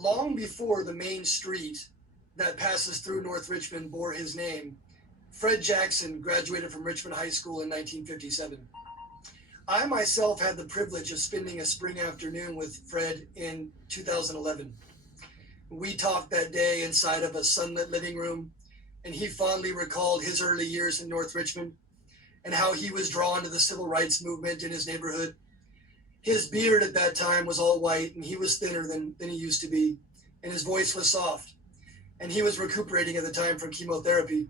Long before the main street that passes through North Richmond bore his name, Fred Jackson graduated from Richmond High School in 1957. I myself had the privilege of spending a spring afternoon with Fred in 2011. We talked that day inside of a sunlit living room, and he fondly recalled his early years in North Richmond and how he was drawn to the civil rights movement in his neighborhood. His beard at that time was all white, and he was thinner than he used to be, and his voice was soft, and he was recuperating at the time from chemotherapy.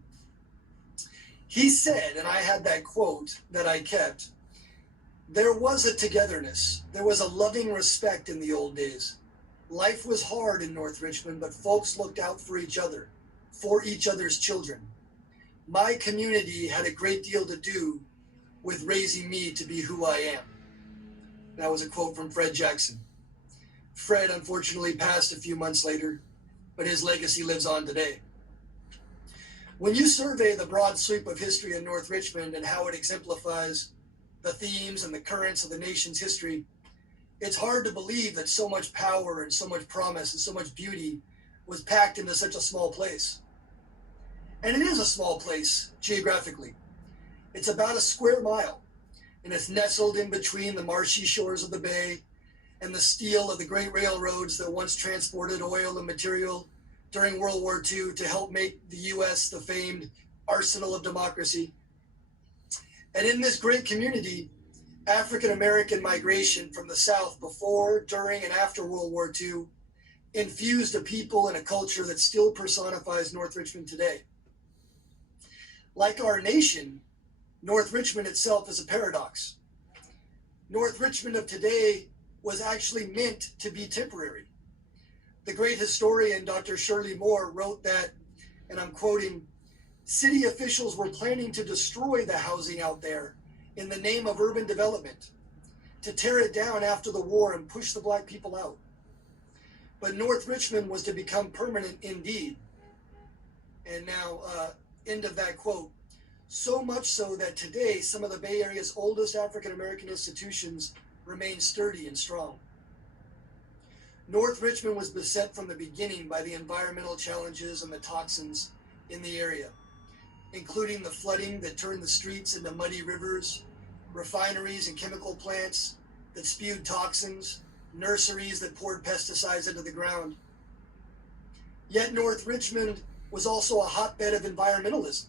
He said, and I had that quote that I kept, "There was a togetherness. There was a loving respect in the old days. Life was hard in North Richmond, but folks looked out for each other, for each other's children. My community had a great deal to do with raising me to be who I am." That was a quote from Fred Jackson. Fred unfortunately passed a few months later, but his legacy lives on today. When you survey the broad sweep of history in North Richmond and how it exemplifies the themes and the currents of the nation's history, it's hard to believe that so much power and so much promise and so much beauty was packed into such a small place. And it is a small place geographically. It's about a square mile, and it's nestled in between the marshy shores of the bay and the steel of the great railroads that once transported oil and material during World War II to help make the U.S. the famed arsenal of democracy. And in this great community, African American migration from the South before, during, and after World War II infused a people and a culture that still personifies North Richmond today. Like our nation, North Richmond itself is a paradox. North Richmond of today was actually meant to be temporary. The great historian Dr. Shirley Moore wrote that, and I'm quoting, "City officials were planning to destroy the housing out there in the name of urban development, to tear it down after the war and push the black people out. But North Richmond was to become permanent indeed." And now, end of that quote. So much so that today, some of the Bay Area's oldest African American institutions remain sturdy and strong. North Richmond was beset from the beginning by the environmental challenges and the toxins in the area, including the flooding that turned the streets into muddy rivers, refineries and chemical plants that spewed toxins, nurseries that poured pesticides into the ground. Yet North Richmond was also a hotbed of environmentalism,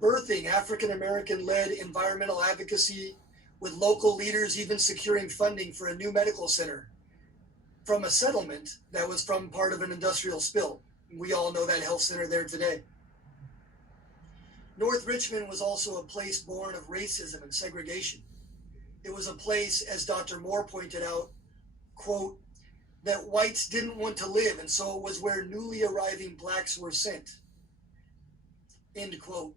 birthing African American-led environmental advocacy, with local leaders even securing funding for a new medical center from a settlement that was from part of an industrial spill. We all know that health center there today. North Richmond was also a place born of racism and segregation. It was a place, as Dr. Moore pointed out, quote, "that whites didn't want to live, and so it was where newly arriving blacks were sent," end quote.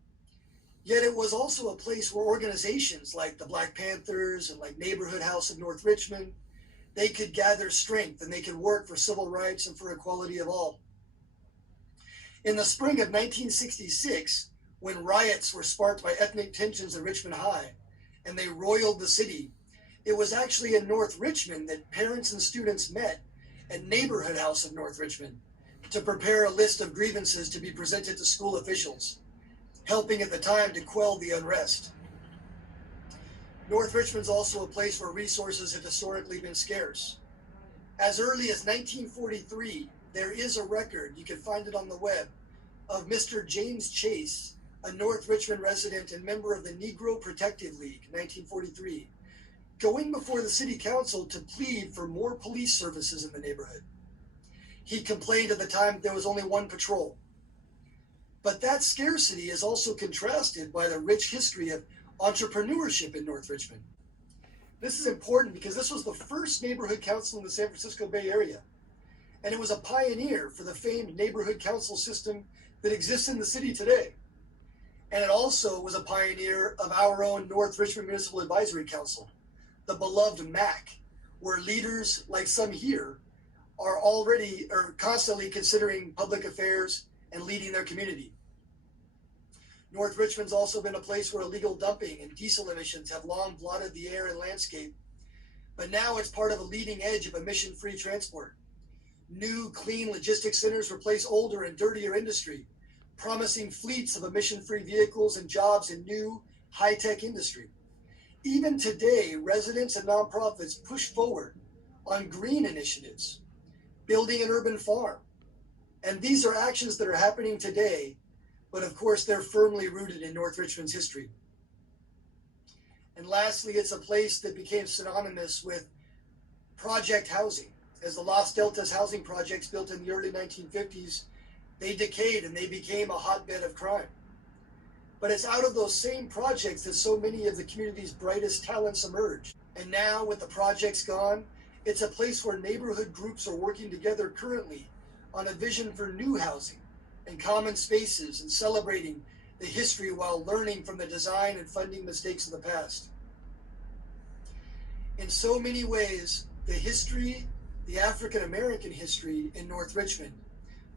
Yet it was also a place where organizations like the Black Panthers and like Neighborhood House of North Richmond, they could gather strength and they could work for civil rights and for equality of all. In the spring of 1966, when riots were sparked by ethnic tensions at Richmond High and they roiled the city, it was actually in North Richmond that parents and students met at Neighborhood House of North Richmond to prepare a list of grievances to be presented to school officials, helping at the time to quell the unrest. North Richmond's also a place where resources have historically been scarce. As early as 1943, there is a record, you can find it on the web, of Mr. James Chase, a North Richmond resident and member of the Negro Protective League, 1943, going before the city council to plead for more police services in the neighborhood. He complained at the time that there was only one patrol. But that scarcity is also contrasted by the rich history of entrepreneurship in North Richmond. This is important because this was the first neighborhood council in the San Francisco Bay Area, and it was a pioneer for the famed neighborhood council system that exists in the city today. And it also was a pioneer of our own North Richmond Municipal Advisory Council, the beloved MAC, where leaders like some here are constantly considering public affairs and leading their community. North Richmond's also been a place where illegal dumping and diesel emissions have long blotted the air and landscape, but now it's part of a leading edge of emission-free transport. New, clean logistics centers replace older and dirtier industry, promising fleets of emission-free vehicles and jobs in new, high-tech industry. Even today, residents and nonprofits push forward on green initiatives, building an urban farm. And these are actions that are happening today, but of course, they're firmly rooted in North Richmond's history. And lastly, it's a place that became synonymous with project housing. As the Los Deltas housing projects built in the early 1950s, they decayed and they became a hotbed of crime. But it's out of those same projects that so many of the community's brightest talents emerged. And now, with the projects gone, it's a place where neighborhood groups are working together currently on a vision for new housing and common spaces and celebrating the history while learning from the design and funding mistakes of the past. In so many ways, the history, the African American history in North Richmond,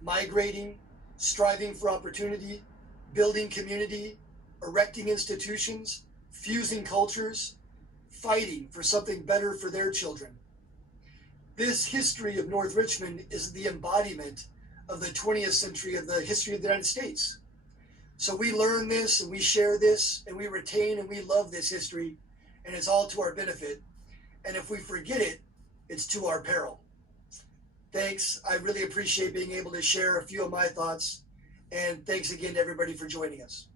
migrating, striving for opportunity, building community, erecting institutions, fusing cultures, fighting for something better for their children. This history of North Richmond is the embodiment of the 20th century of the history of the United States. So we learn this and we share this and we retain and we love this history, and it's all to our benefit. And if we forget it, it's to our peril. Thanks. I really appreciate being able to share a few of my thoughts. And thanks again to everybody for joining us.